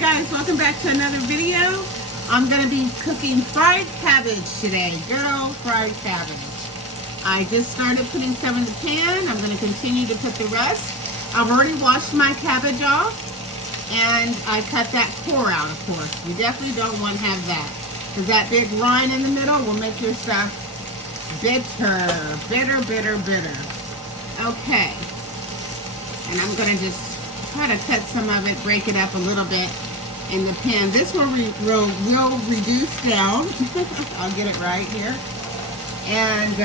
guys, welcome back to another video. I'm going to be cooking fried cabbage today. Good old fried cabbage. I just started putting some in the pan. I'm going to continue to put the rest. I've already washed my cabbage off and I cut that core out, of course. You definitely don't want to have that because that big rind in the middle will make your stuff bitter. Okay. And I'm going to just try to cut some of it, break it up a little bit in the pan. This will reduce down. I'll get it right here. And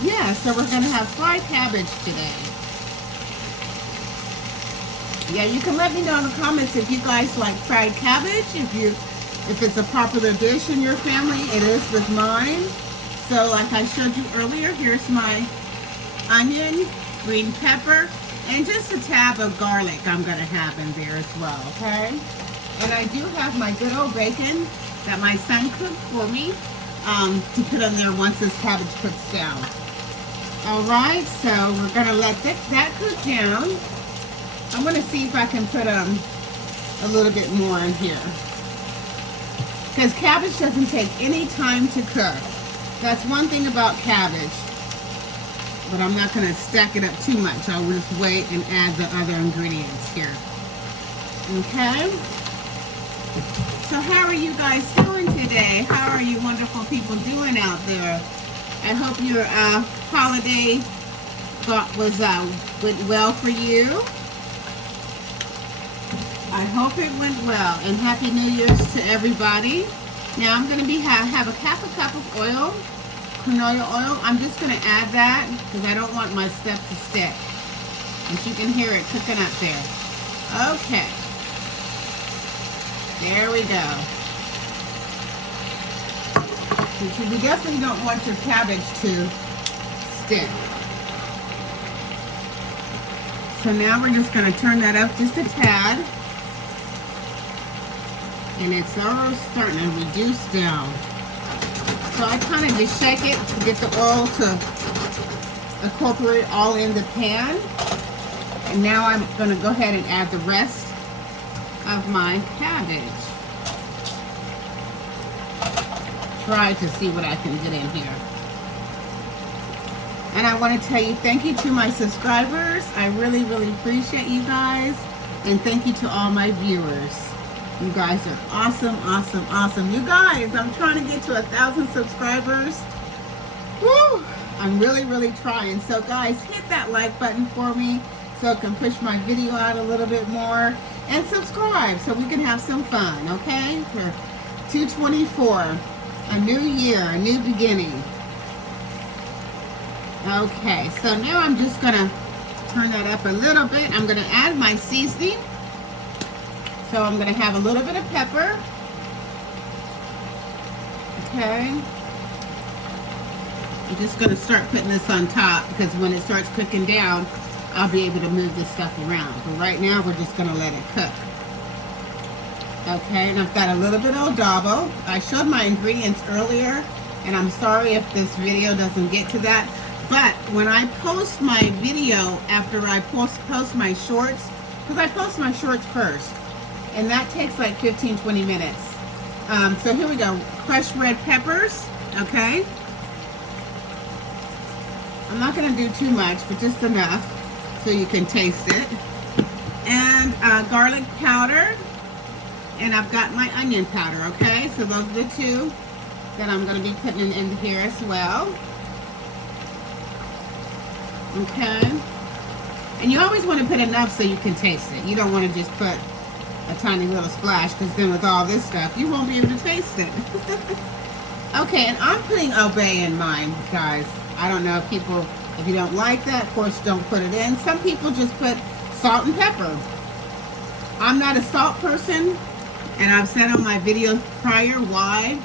yeah, so we're going to have fried cabbage today. Yeah, you can let me know in the comments if you guys like fried cabbage, if it's a popular dish in your family. It is with mine. So like I showed you earlier, here's my onion, green pepper, and just a tab of garlic I'm going to have in there as well, okay? And I do have my good old bacon that my son cooked for me to put in there once this cabbage cooks down. Alright, so we're going to let that cook down. I'm going to see if I can put a little bit more in here. Because cabbage doesn't take any time to cook. That's one thing about cabbage. But I'm not going to stack it up too much. I'll just wait and add the other ingredients here. Okay? So how are you guys doing today? How are you wonderful people doing out there? I hope your holiday went well for you. I hope it went well. And Happy New Year's to everybody. Now I'm going to have a half a cup of oil. Canola oil. I'm just going to add that because I don't want my stuff to stick. As you can hear it cooking up there. Okay. There we go. So you definitely don't want your cabbage to stick. So now we're just going to turn that up just a tad. And it's already starting to reduce down. So I kind of just shake it to get the oil to incorporate all in the pan. And now I'm going to go ahead and add the rest of my cabbage. Try to see what I can get in here. And I want to tell you thank you to my subscribers. I really appreciate you guys. And thank you to all my viewers. You guys are awesome. You guys, I'm trying to get to 1,000 subscribers. Woo! I'm really trying. So guys, hit that like button for me so it can push my video out a little bit more. And subscribe so we can have some fun, okay? For 224, a new year, a new beginning. Okay, so now I'm just gonna turn that up a little bit. I'm gonna add my seasoning. So I'm going to have a little bit of pepper. Okay. I'm just going to start putting this on top because when it starts cooking down, I'll be able to move this stuff around. But right now, we're just going to let it cook. Okay, and I've got a little bit of adobo. I showed my ingredients earlier, and I'm sorry if this video doesn't get to that. But when I post my video after I post my shorts, because I post my shorts first, and that takes like 15-20 minutes. So here we go. Crushed red peppers, okay? I'm not going to do too much, but just enough so you can taste it. And garlic powder. And I've got my onion powder, okay? So those are the two that I'm going to be putting in here as well. Okay? And you always want to put enough so you can taste it. You don't want to just put a tiny little splash because then with all this stuff you won't be able to taste it. Okay, and I'm putting obey in mine, guys. I don't know if you don't like that, of course don't put it in. Some people just put salt and pepper. I'm not a salt person, and I've said on my video prior why.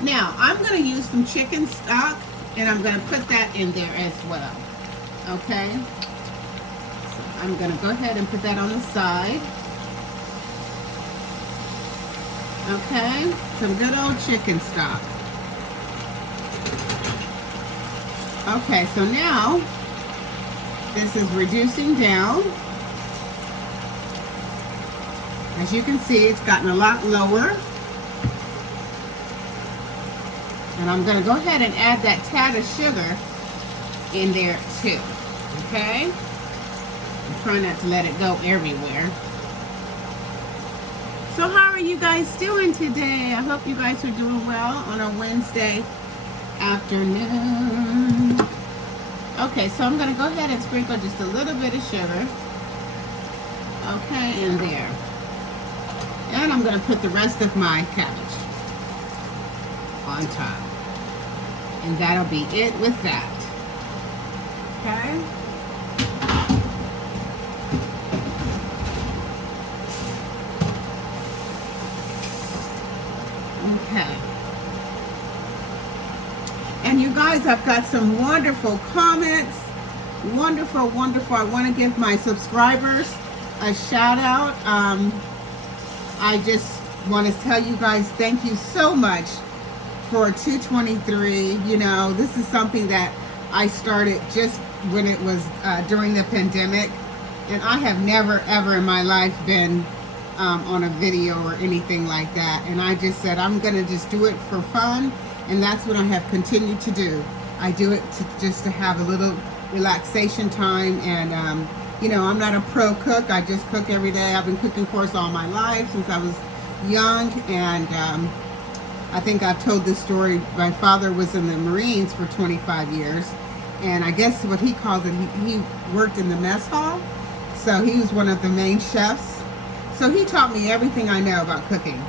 Now I'm going to use some chicken stock and I'm going to put that in there as well. Okay, so I'm going to go ahead and put that on the side. Okay, some good old chicken stock. Okay, so now this is reducing down. As you can see, it's gotten a lot lower. And I'm going to go ahead and add that tad of sugar in there too. Okay? I'm trying not to let it go everywhere. So how are you guys doing today? I hope you guys are doing well on a Wednesday afternoon. Okay, so I'm going to go ahead and sprinkle just a little bit of sugar. Okay, in there. And I'm going to put the rest of my cabbage on top. And that'll be it with that. Okay? Okay. And you guys, I've got some wonderful comments. Wonderful, wonderful. I want to give my subscribers a shout out. I just want to tell you guys thank you so much for 223. You know, this is something that I started just when it was during the pandemic, and I have never ever in my life been on a video or anything like that, and I just said I'm gonna just do it for fun, and that's what I have continued to do. I do it just to have a little relaxation time, and you know, I'm not a pro cook. I just cook every day. I've been cooking, of course, all my life since I was young, and I think I've told this story. My father was in the Marines for 25 years, and I guess what he calls it, he worked in the mess hall, so he was one of the main chefs. So he taught me everything I know about cooking.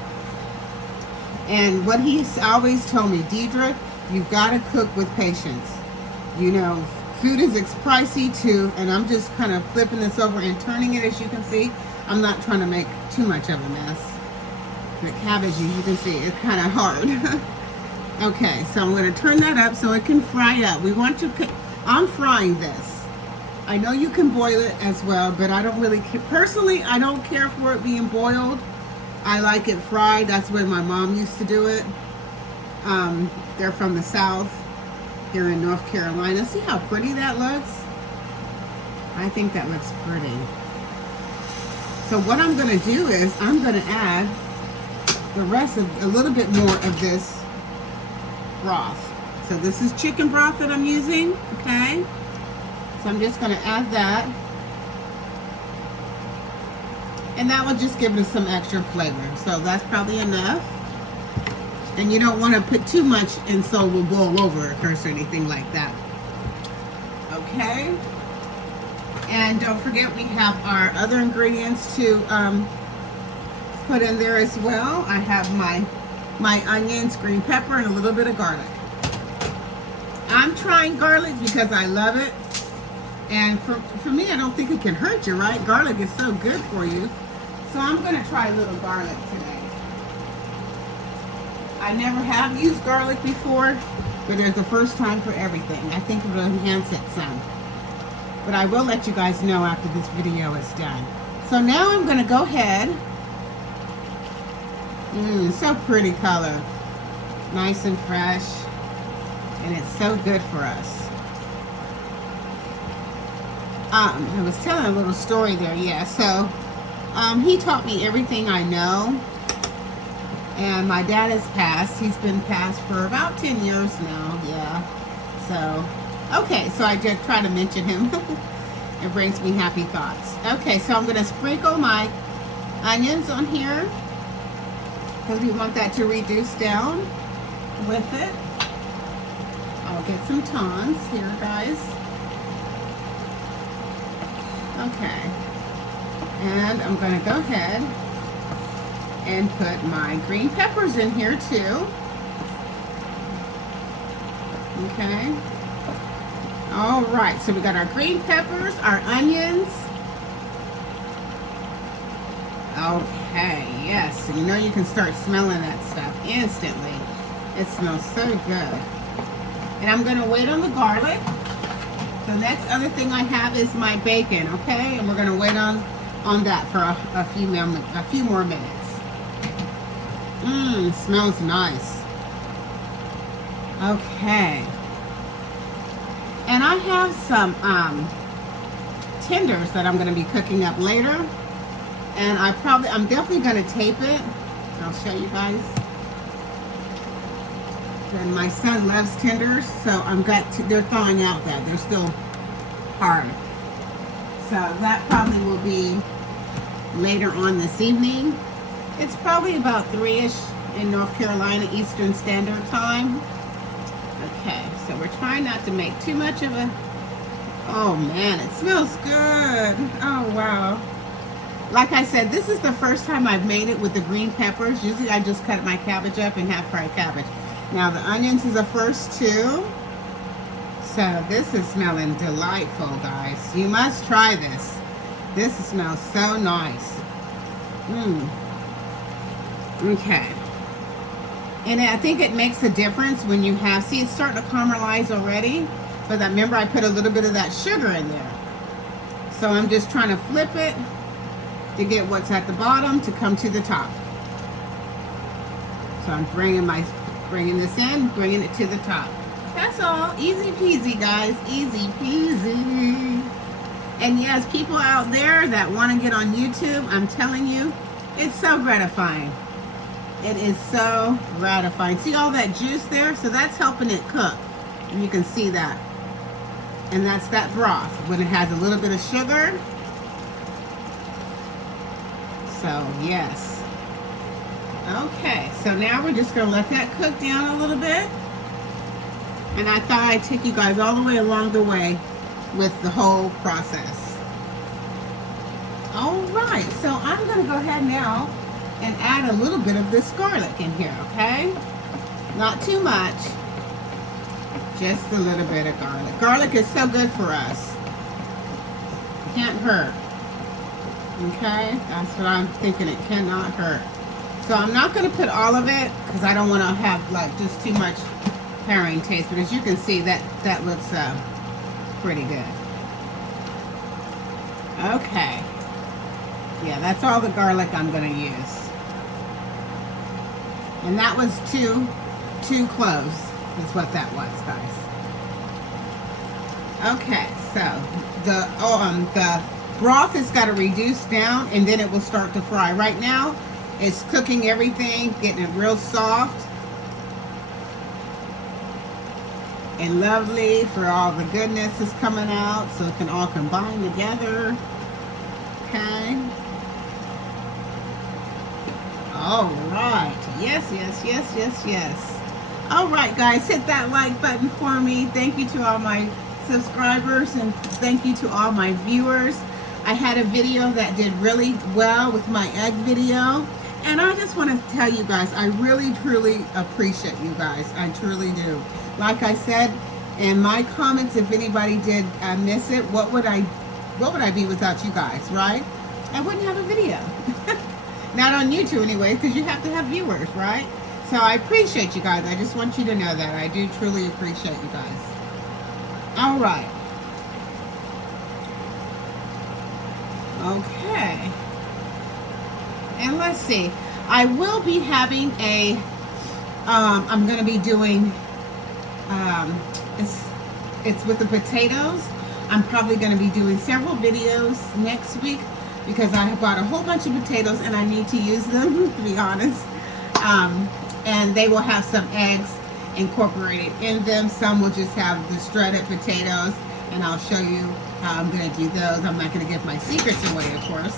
And what he's always told me, Deidre, you've got to cook with patience. You know, food is pricey too, and I'm just kind of flipping this over and turning it, as you can see. I'm not trying to make too much of a mess. The cabbage, as you can see, it's kind of hard. Okay, so I'm going to turn that up so it can fry up. We want to, I'm frying this. I know you can boil it as well, but I don't really care. Personally, I don't care for it being boiled. I like it fried. That's the way my mom used to do it. They're from the South, here in North Carolina. See how pretty that looks? I think that looks pretty. So what I'm going to do is I'm going to add the rest of a little bit more of this broth. So this is chicken broth that I'm using, okay? So I'm just going to add that. And that will just give it some extra flavor. So that's probably enough. And you don't want to put too much and so it will boil over, of course, or anything like that. Okay. And don't forget we have our other ingredients to put in there as well. I have my onions, green pepper, and a little bit of garlic. I'm trying garlic because I love it. And for me, I don't think it can hurt you, right? Garlic is so good for you. So I'm going to try a little garlic today. I never have used garlic before, but there's a first time for everything. I think it will enhance it some. But I will let you guys know after this video is done. So now I'm going to go ahead. So pretty color. Nice and fresh. And it's so good for us. I was telling a little story there, yeah. So he taught me everything I know. And my dad has passed. He's been passed for about 10 years now, yeah. So, okay, so I just try to mention him. It brings me happy thoughts. Okay, so I'm going to sprinkle my onions on here, because we want that to reduce down with it. I'll get some tongs here, guys. Okay, and I'm going to go ahead and put my green peppers in here too. Okay. All right, so we got our green peppers, our onions. Okay, yes, you know you can start smelling that stuff instantly. It smells so good. And I'm going to wait on the garlic. The next other thing I have is my bacon, okay? And we're going to wait on that for a few more minutes. Smells nice. Okay. And I have some tenders that I'm going to be cooking up later. And I'm definitely going to tape it. I'll show you guys. And my son loves tenders, so they're thawing out that. They're still hard. So that probably will be later on this evening. It's probably about 3-ish in North Carolina Eastern Standard Time. Okay, so we're trying not to make too much of a... Oh man, it smells good. Oh wow. Like I said, this is the first time I've made it with the green peppers. Usually I just cut my cabbage up and have fried cabbage. Now the onions is the first too. So this is smelling delightful, guys. You must try this. This smells so nice. Okay. And I think it makes a difference when you have, see, it's starting to caramelize already. But remember, I put a little bit of that sugar in there. So I'm just trying to flip it to get what's at the bottom to come to the top. So I'm bringing this in, bringing it to the top. That's all. Easy peasy, guys. Easy peasy. And yes, people out there that want to get on YouTube, I'm telling you, it's so gratifying. It is so gratifying. See all that juice there? So that's helping it cook. And you can see that. And that's that broth when it has a little bit of sugar. So, yes. Okay, so now we're just going to let that cook down a little bit. And I thought I'd take you guys all the way along the way with the whole process. All right, so I'm going to go ahead now and add a little bit of this garlic in here, okay? Not too much. Just a little bit of garlic. Garlic is so good for us. Can't hurt. Okay? That's what I'm thinking. It cannot hurt. So I'm not going to put all of it because I don't want to have like just too much herring taste. But as you can see, that looks pretty good. Okay. Yeah, that's all the garlic I'm going to use. And that was two cloves. Is what that was, guys. Okay, so the broth has got to reduce down and then it will start to fry. Right now, it's cooking everything, getting it real soft and lovely for all the goodness is coming out so it can all combine together. Okay. All right. Yes, yes, yes, yes, yes. All right, guys, hit that like button for me. Thank you to all my subscribers and thank you to all my viewers. I had a video that did really well with my egg video. And I just want to tell you guys, I really, truly appreciate you guys. I truly do. Like I said in my comments, if anybody did miss it, what would I be without you guys, right? I wouldn't have a video. Not on YouTube anyway, because you have to have viewers, right? So I appreciate you guys. I just want you to know that. I do truly appreciate you guys. All right. Okay. And let's see. I will be having a, I'm going to be doing, it's with the potatoes. I'm probably going to be doing several videos next week because I have bought a whole bunch of potatoes and I need to use them, to be honest. And they will have some eggs incorporated in them. Some will just have the shredded potatoes, and I'll show you how I'm going to do those. I'm not going to give my secrets away, of course.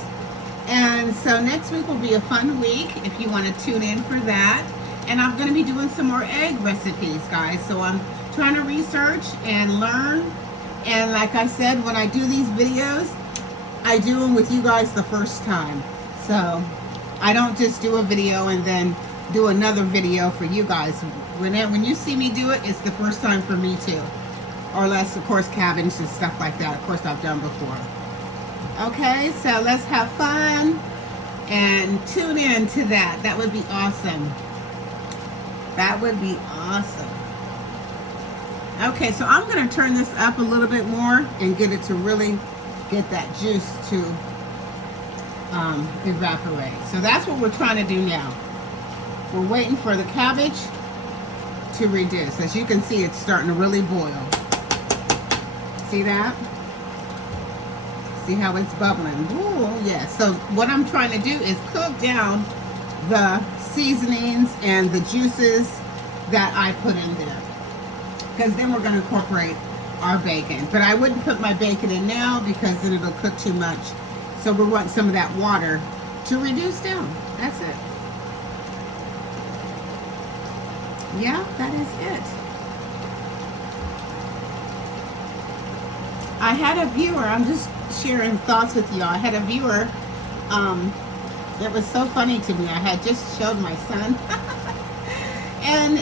And so next week will be a fun week if you want to tune in for that. And I'm going to be doing some more egg recipes, guys. So I'm trying to research and learn. And like I said, when I do these videos, I do them with you guys the first time. So I don't just do a video and then do another video for you guys. When you see me do it, it's the first time for me too. Or less, of course, cabbage and stuff like that. Of course, I've done before. Okay, so let's have fun and tune in to that. That would be awesome. That would be awesome. Okay, so I'm going to turn this up a little bit more and get it to really get that juice to evaporate. So that's what we're trying to do now. We're waiting for the cabbage to reduce. As you can see, it's starting to really boil. See that? See how it's bubbling? Ooh, yes. So what I'm trying to do is cook down the seasonings and the juices that I put in there. Because then we're going to incorporate our bacon. But I wouldn't put my bacon in now because then it'll cook too much. So we want some of that water to reduce down. That's it. Yeah, that is it. I had a viewer, I'm just sharing thoughts with you. I had a viewer, it was so funny to me. I had just showed my son. And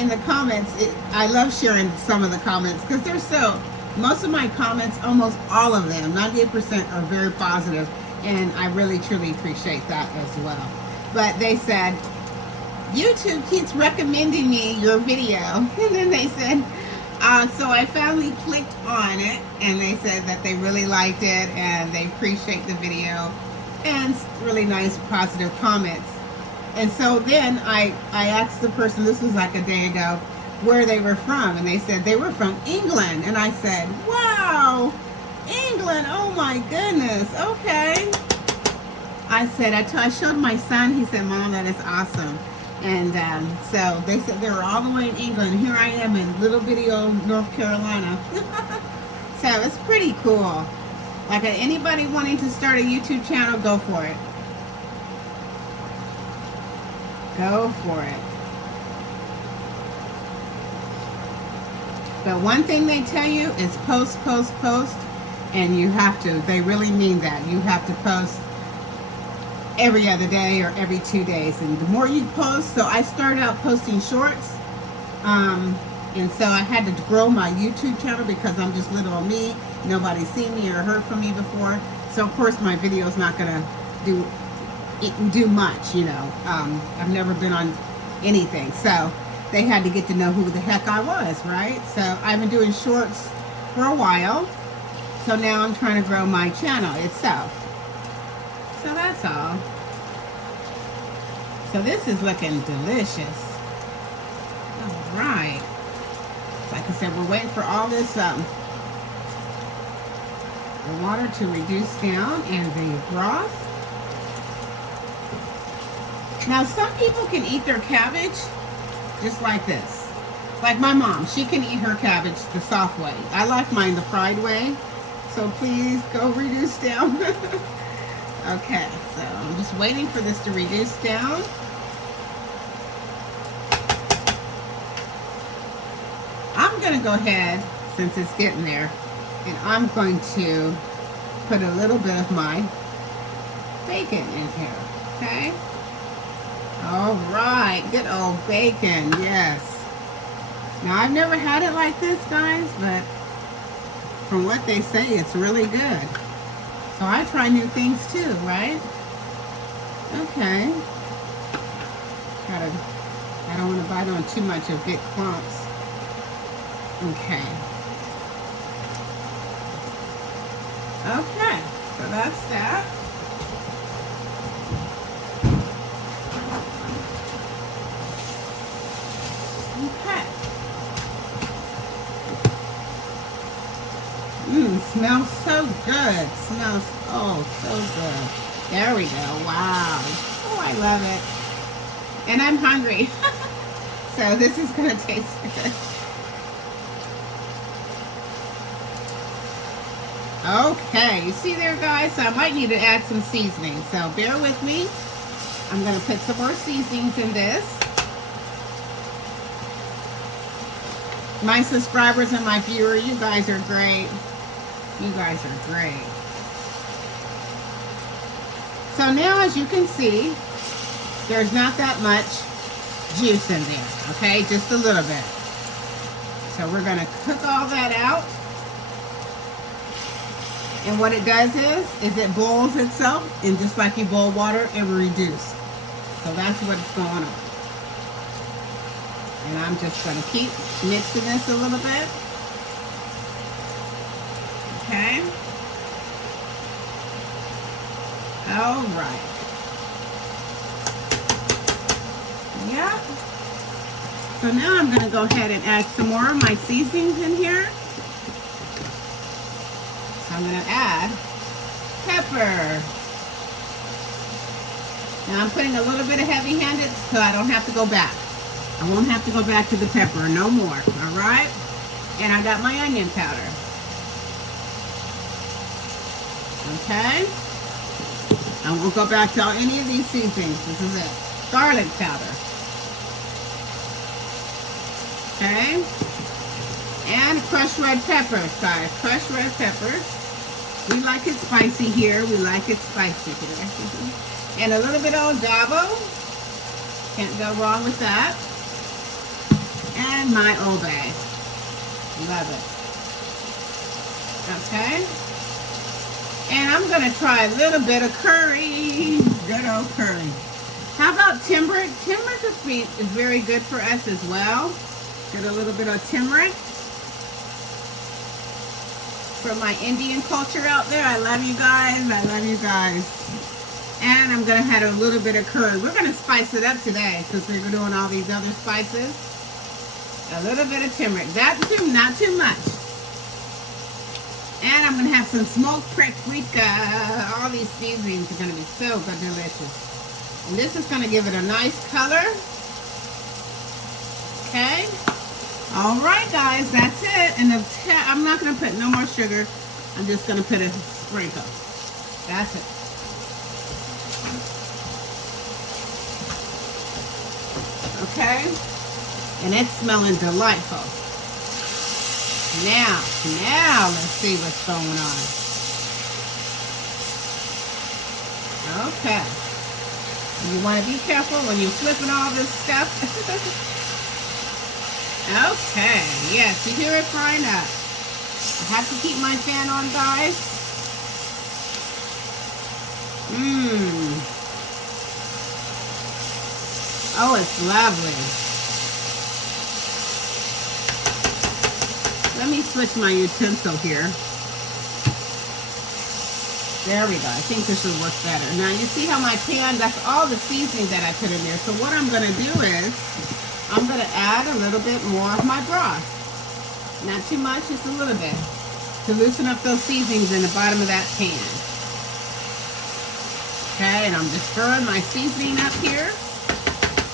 in the comments, I love sharing some of the comments because most of my comments, almost all of them, 98% are very positive, and I really truly appreciate that as well. But they said, YouTube keeps recommending me your video. And then they said, so I finally clicked on it, and they said that they really liked it and they appreciate the video, and really nice positive comments. And so then I asked the person, this was like a day ago, where they were from, and they said they were from England. And I said, wow, England, oh my goodness, okay. I said, I showed my son, he said, Mom, that is awesome. And so they said they were all the way in England. Here I am in little bitty old North Carolina. So it's pretty cool. Like anybody wanting to start a YouTube channel, go for it. Go for it. But one thing they tell you is post, post, post. And you have to, they really mean that. You have to post every other day or every 2 days, and the more you post. So I started out posting shorts, and so I had to grow my YouTube channel because I'm just little on me. Nobody's seen me or heard from me before, so of course my video is not gonna do much, you know. I've never been on anything, so they had to get to know who the heck I was, right? So I've been doing shorts for a while, so now I'm trying to grow my channel itself. So that's all. So this is looking delicious. All right. Like I said, we're waiting for all this the water to reduce down and the broth. Now some people can eat their cabbage just like this. Like my mom, she can eat her cabbage the soft way. I like mine the fried way. So please go reduce down. Okay, so I'm just waiting for this to reduce down. I'm going to go ahead, since it's getting there, and I'm going to put a little bit of my bacon in here, okay? All right, good old bacon, yes. Now, I've never had it like this, guys, but from what they say, it's really good. So I try new things too, right? Okay. I don't want to bite on too much or get clumps. Okay. Okay, so that's that. Okay. Smells so good. Smells, oh, so good. There we go. Wow. Oh, I love it. And I'm hungry. So this is going to taste good. Okay, you see there, guys? So I might need to add some seasoning. So bear with me. I'm going to put some more seasonings in this. My subscribers and my viewers, you guys are great. You guys are great. So now, as you can see, there's not that much juice in there, okay? Just a little bit. So we're going to cook all that out. And what it does is it boils itself, and just like you boil water, it will reduce. So that's what's going on. And I'm just going to keep mixing this a little bit. Okay. All right. Yep. So now I'm going to go ahead and add some more of my seasonings in here. So I'm going to add pepper. Now I'm putting a little bit of heavy-handed so I don't have to go back. I won't have to go back to the pepper no more, all right? And I got my onion powder. Okay? I won't go back to any of these seasonings. This is it. Garlic powder. Okay? And crushed red peppers, guys. Crushed red peppers. We like it spicy here. We like it spicy here. And a little bit of Davo. Can't go wrong with that. And my Old Bay. Love it. Okay. And I'm going to try a little bit of curry. Good old curry. How about turmeric? Turmeric is very good for us as well. Get a little bit of turmeric. For my Indian culture out there, I love you guys. I love you guys. And I'm going to add a little bit of curry. We're going to spice it up today since we're doing all these other spices. A little bit of turmeric. Not too much. And I'm going to have some smoked paprika. All these seasonings are going to be so good, delicious. And this is going to give it a nice color. Okay. All right, guys, that's it. And I'm not going to put no more sugar. I'm just going to put a sprinkle. That's it. Okay. And it's smelling delightful. Now let's see what's going on. Okay. You want to be careful when you're flipping all this stuff. Okay, yes, you hear it frying up. I have to keep my fan on, guys. Oh, it's lovely. Let me switch my utensil here. There we go. I think this will work better. Now, you see how my pan, that's all the seasoning that I put in there. So what I'm going to do is, I'm going to add a little bit more of my broth. Not too much, just a little bit. To loosen up those seasonings in the bottom of that pan. Okay, and I'm just stirring my seasoning up here.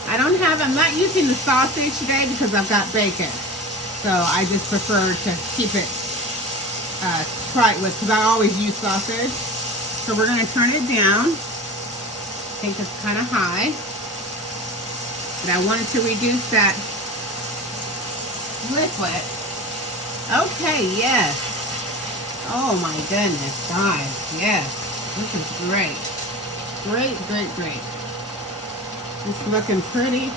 I'm not using the sausage today because I've got bacon. So I just prefer to keep it tight with, because I always use sausage. So we're going to turn it down. I think it's kind of high. But I wanted to reduce that liquid. Okay, yes. Oh my goodness, guys, yes. This is great. Great. It's looking pretty.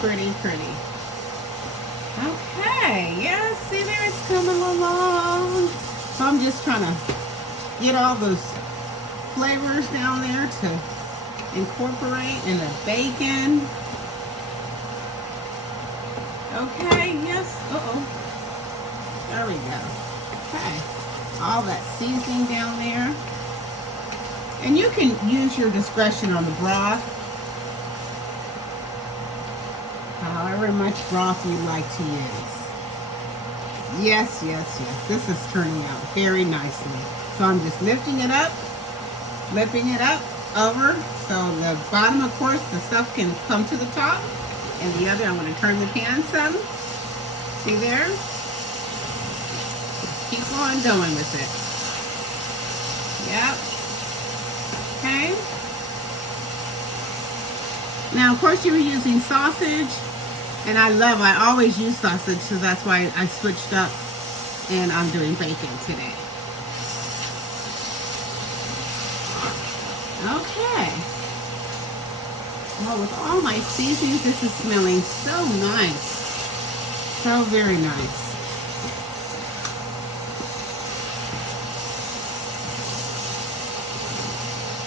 Okay, yeah, see there, it's coming along. So I'm just trying to get all those flavors down there to incorporate in the bacon. Okay, yes, there we go. Okay, all that seasoning down there. And you can use your discretion on the broth. However much broth you like to use. Yes. This is turning out very nicely. So I'm just lifting it up over. So the bottom, of course, the stuff can come to the top. And the other, I'm going to turn the pan some. See there? Keep on going with it. Yep. Okay. Now, of course, you were using sausage. And I always use sausage, so that's why I switched up and I'm doing bacon today. Okay. Well, with all my seasonings, this is smelling so nice. So very nice.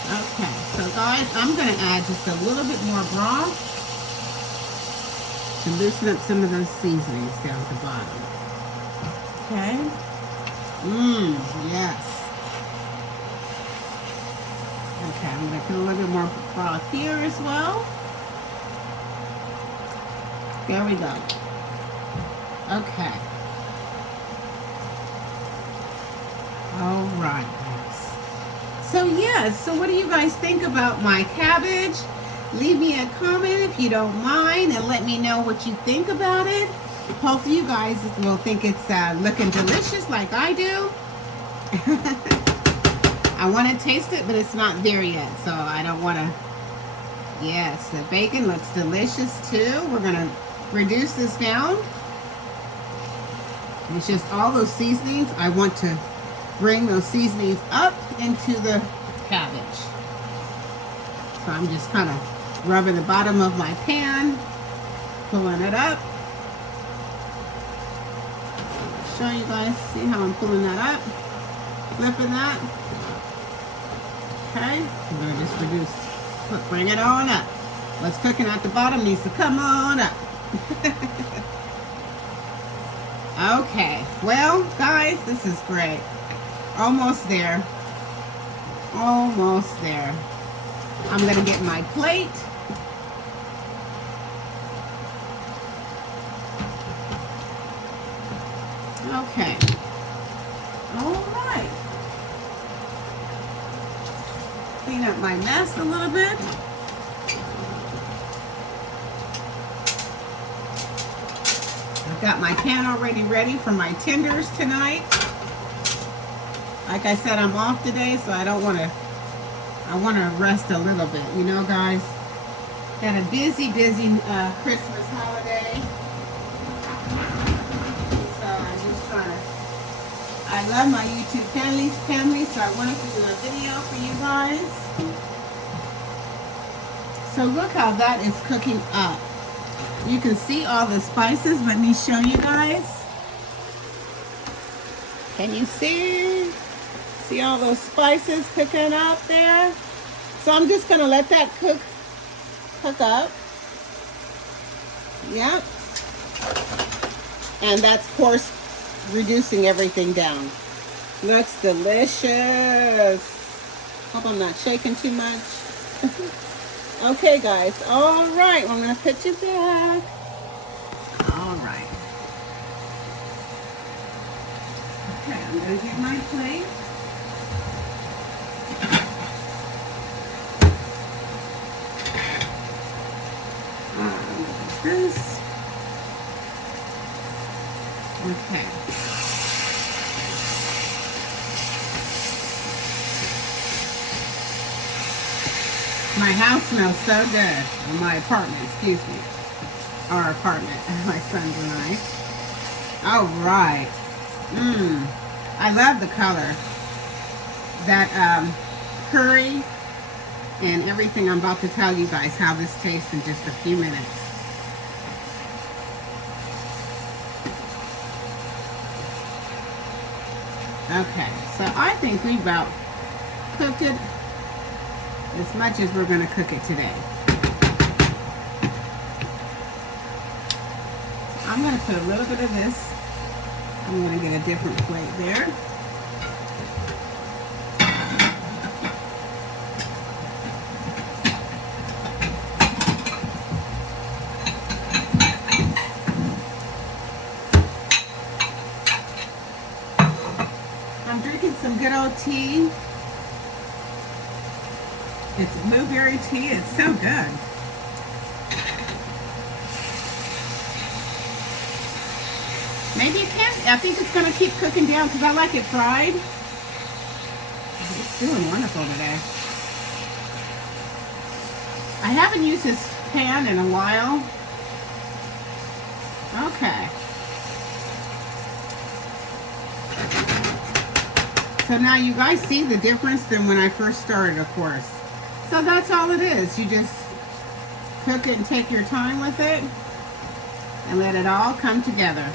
Okay, so guys, I'm going to add just a little bit more broth to loosen up some of those seasonings down at the bottom. Okay. Yes. Okay, I'm going to put a little bit more broth here as well. There we go. Okay. All right, guys. So yes, so what do you guys think about my cabbage? Leave me a comment if you don't mind and let me know what you think about it. Hopefully you guys will think it's looking delicious like I do. I want to taste it, but it's not there yet, so I don't want to. Yes, the bacon looks delicious too. We're going to reduce this down. It's just all those seasonings. I want to bring those seasonings up into the cabbage. So I'm just kind of rubbing the bottom of my pan, pulling it up. Show you guys, see how I'm pulling that up, flipping that. Okay, I'm going to just reduce, bring it on up. What's cooking at the bottom needs to come on up. Okay, well guys, this is great. Almost there. Almost there. I'm going to get my plate. Okay. All right. Clean up my mess a little bit. I've got my pan already ready for my tenders tonight. Like I said, I'm off today, so I want to rest a little bit, you know, guys. Had a busy Christmas holiday. So I'm just trying to, I love my YouTube family, so I wanted to do a video for you guys. So look how that is cooking up. You can see all the spices. Let me show you guys. Can you see? See all those spices cooking up there? So I'm just gonna let that cook up. Yep. And that's, of course, reducing everything down. Looks delicious. Hope I'm not shaking too much. Okay, guys. All right. I'm going to put you back. All right. Okay, I'm going to get my plate. This. Okay. My house smells so good. Or my apartment, excuse me. Our apartment, my sons and I. All right. I love the color. That curry and everything. I'm about to tell you guys how this tastes in just a few minutes. Okay, so I think we've about cooked it as much as we're going to cook it today. I'm going to put a little bit of this. I'm going to get a different plate there. I'm drinking some good old tea. It's blueberry tea. It's so good. Maybe you can't. I think it's going to keep cooking down because I like it fried. It's doing wonderful today. I haven't used this pan in a while. Okay. So now you guys see the difference than when I first started, of course. So that's all it is. You just cook it and take your time with it and let it all come together.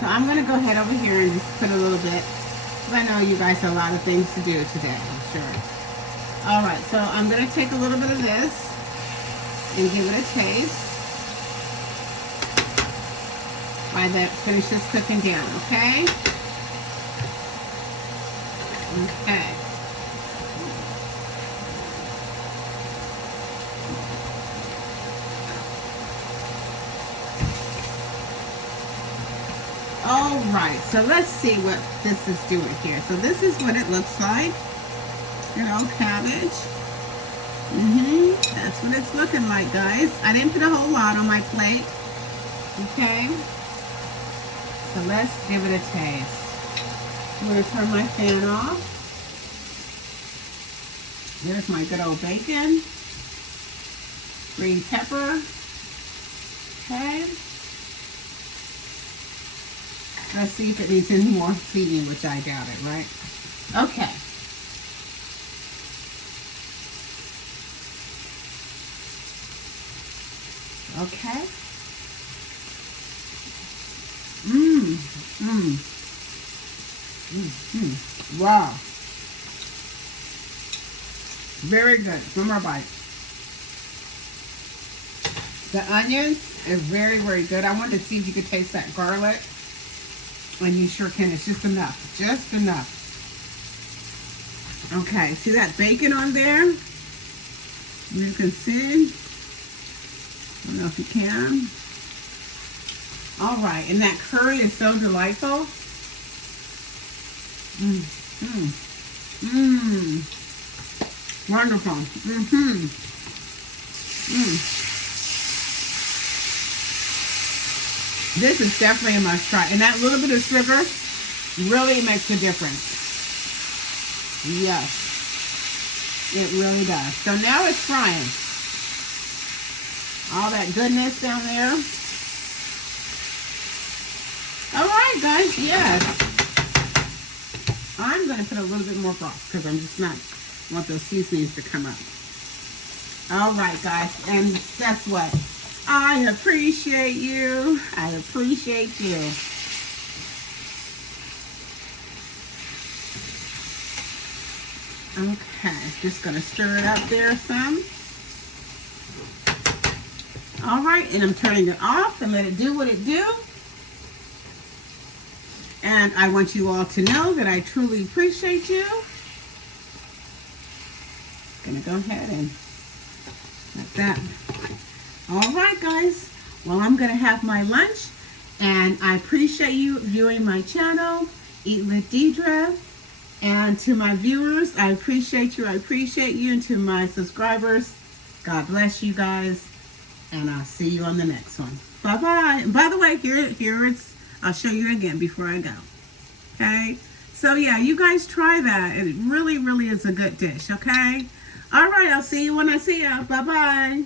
So I'm going to go ahead over here and just put a little bit, because I know you guys have a lot of things to do today, I'm sure. All right, so I'm going to take a little bit of this and give it a taste while that finishes cooking down, okay? Okay. All right, so let's see what this is doing here. So this is what it looks like. You know, cabbage. That's what it's looking like, guys. I didn't put a whole lot on my plate. Okay. So let's give it a taste. I'm going to turn my fan off. There's my good old bacon. Green pepper. Okay. Let's see if it needs any more seasoning, which I doubt it, right? Okay. Okay. Wow. Very good. One more bite. The onions is very, very good. I wanted to see if you could taste that garlic. And you sure can. It's just enough. Just enough. Okay. See that bacon on there? You can see. I don't know if you can. All right. And that curry is so delightful. Wonderful. This is definitely a must try. And that little bit of sugar really makes a difference. Yes. It really does. So now it's frying. All that goodness down there. All right, guys. Yes. I'm going to put a little bit more broth because I'm just not want those seasonings to come up. All right, guys. And guess what? I appreciate you. I appreciate you. Okay, just gonna stir it up there some. All right, and I'm turning it off and let it do what it do. And I want you all to know that I truly appreciate you. Gonna go ahead and like that. All right, guys. Well, I'm going to have my lunch, and I appreciate you viewing my channel, Eat with Deidre. And to my viewers, I appreciate you. I appreciate you. And to my subscribers, God bless you guys, and I'll see you on the next one. Bye-bye. And by the way, here it's, I'll show you again before I go. Okay? So, yeah, you guys try that. It really, really is a good dish, okay? All right, I'll see you when I see you. Bye-bye.